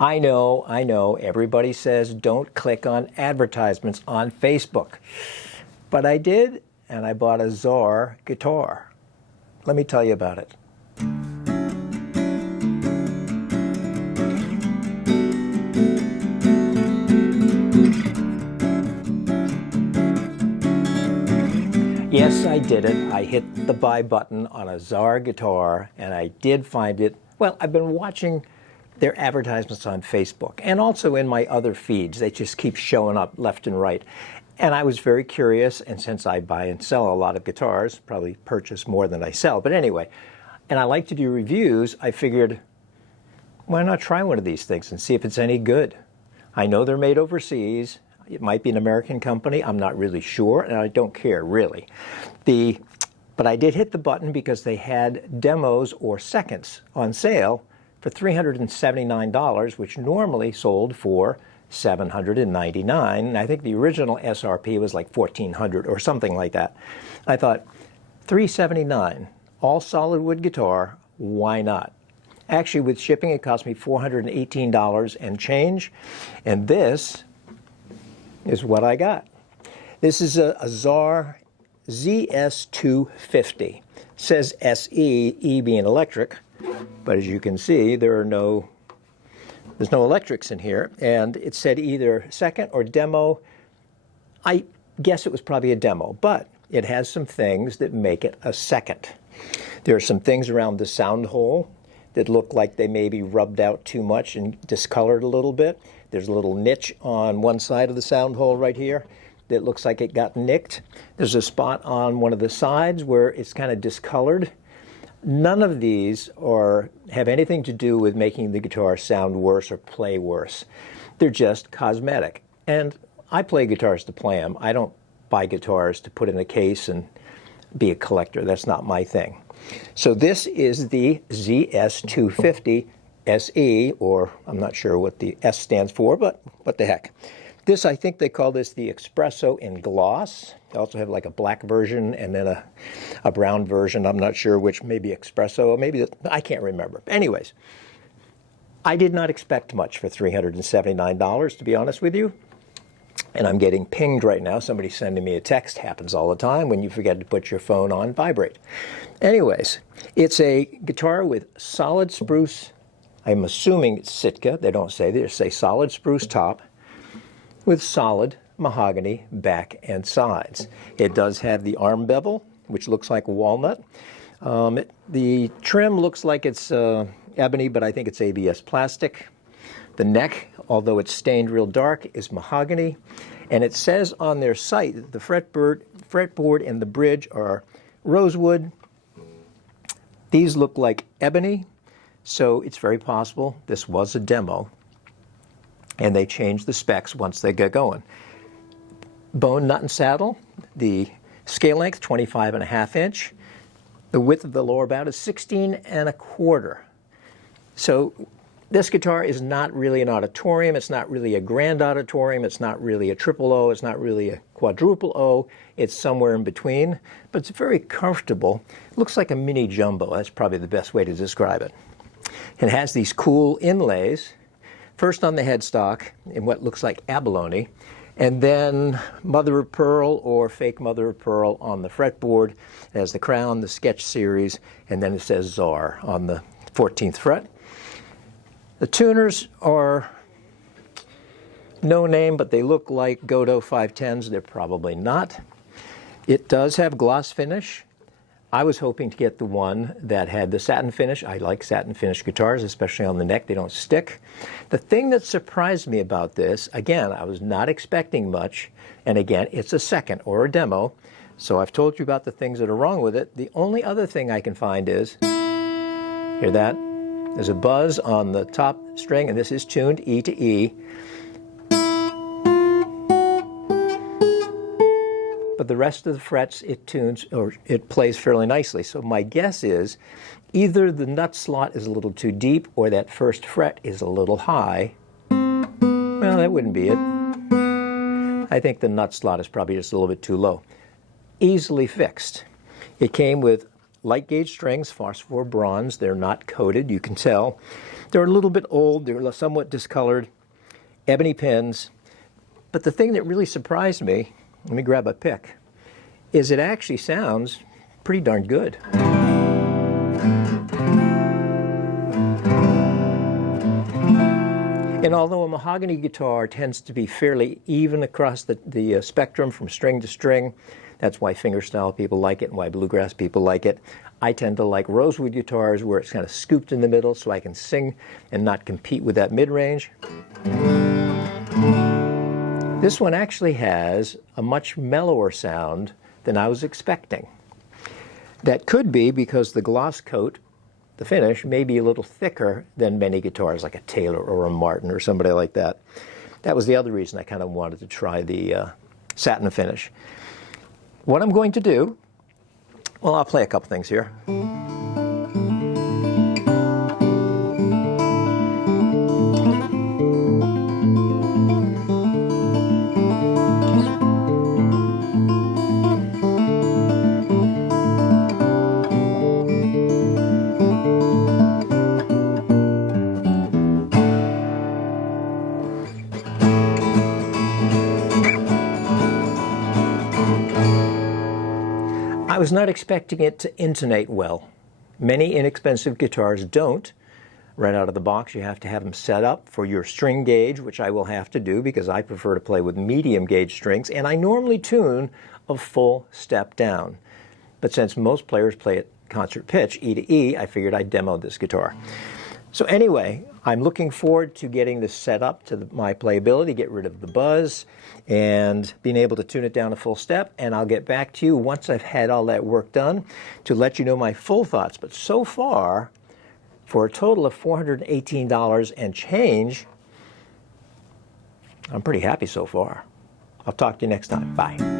I know, everybody says don't click on advertisements on Facebook. But I did, and I bought a Zaar guitar. Let me tell you about it. Yes, I did it. I hit the buy button on a Zaar guitar, and I did find it. Well, I've been watching their advertisements on Facebook and also in my other feeds. They just keep showing up left and right. And I was very curious, and since I buy and sell a lot of guitars, probably purchase more than I sell, but anyway, and I like to do reviews, I figured, why not try one of these things and see if it's any good? I know they're made overseas. It might be an American company. I'm not really sure, and I don't care, really. But I did hit the button because they had demos or seconds on sale for $379, which normally sold for $799. I think the original SRP was like $1,400 or something like that. I thought, $379, all solid wood guitar, why not? Actually, with shipping, it cost me $418 and change, and this is what I got. This is a Zaar ZS250. It says SE, E being electric, but as you can see, there's no electrics in here, and it said either second or demo. I guess it was probably a demo, but it has some things that make it a second. There are some things around the sound hole that look like they may be rubbed out too much and discolored a little bit. There's a little niche on one side of the sound hole right here that looks like it got nicked. There's a spot on one of the sides where it's kind of discolored. None of these have anything to do with making the guitar sound worse or play worse. They're just cosmetic. And I play guitars to play them. I don't buy guitars to put in a case and be a collector. That's not my thing. So this is the ZS250 SE, or I'm not sure what the S stands for, but what the heck. This, I think they call this the Espresso in gloss. They also have like a black version and then a brown version. I'm not sure which, maybe Espresso, maybe, I can't remember. Anyways, I did not expect much for $379, to be honest with you. And I'm getting pinged right now. Somebody's sending me a text. Happens all the time when you forget to put your phone on vibrate. Anyways, it's a guitar with solid spruce. I'm assuming it's Sitka. They don't say, they just say solid spruce top with solid mahogany back and sides. It does have the arm bevel, which looks like walnut. The trim looks like it's ebony, but I think it's ABS plastic. The neck, although it's stained real dark, is mahogany. And it says on their site that the fretboard and the bridge are rosewood. These look like ebony, so it's very possible this was a demo. And they changed the specs once they get going. Bone nut and saddle, the scale length 25.5 inch. The width of the lower bout is 16.25. So this guitar is not really an auditorium. It's not really a grand auditorium. It's not really a triple O. It's not really a quadruple O. It's somewhere in between, but it's very comfortable. It looks like a mini jumbo. That's probably the best way to describe it. It has these cool inlays. First on the headstock in what looks like abalone, and then mother of pearl or fake mother of pearl on the fretboard. It has the crown, the sketch series, and then it says Zaar on the 14th fret. The tuners are no name, but they look like Godot 510s. They're probably not. It does have gloss finish. I was hoping to get the one that had the satin finish. I like satin finish guitars, especially on the neck. They don't stick. The thing that surprised me about this, again, I was not expecting much, and again, it's a second or a demo, so I've told you about the things that are wrong with it. The only other thing I can find is, hear that? There's a buzz on the top string, and this is tuned E to E. But the rest of the frets it tunes, or it plays fairly nicely. So my guess is either the nut slot is a little too deep or that first fret is a little high. Well, that wouldn't be it. I think the nut slot is probably just a little bit too low. Easily fixed. It came with light gauge strings, phosphor bronze. They're not coated, you can tell. They're a little bit old, they're somewhat discolored, ebony pins. But the thing that really surprised me, let me grab a pick, is it actually sounds pretty darn good. And although a mahogany guitar tends to be fairly even across the spectrum from string to string, that's why fingerstyle people like it and why bluegrass people like it. I tend to like rosewood guitars where it's kind of scooped in the middle so I can sing and not compete with that mid-range. This one actually has a much mellower sound than I was expecting. That could be because the gloss coat, the finish, may be a little thicker than many guitars like a Taylor or a Martin or somebody like that. That was the other reason I kind of wanted to try the satin finish. What I'm going to do, well, I'll play a couple things here. I was not expecting it to intonate well. Many inexpensive guitars don't. Right out of the box, you have to have them set up for your string gauge, which I will have to do because I prefer to play with medium gauge strings, and I normally tune a full step down. But since most players play at concert pitch, E to E, I figured I'd demo this guitar. So anyway, I'm looking forward to getting this set up to my playability, get rid of the buzz, and being able to tune it down a full step. And I'll get back to you once I've had all that work done to let you know my full thoughts. But so far, for a total of $418 and change, I'm pretty happy so far. I'll talk to you next time. Bye.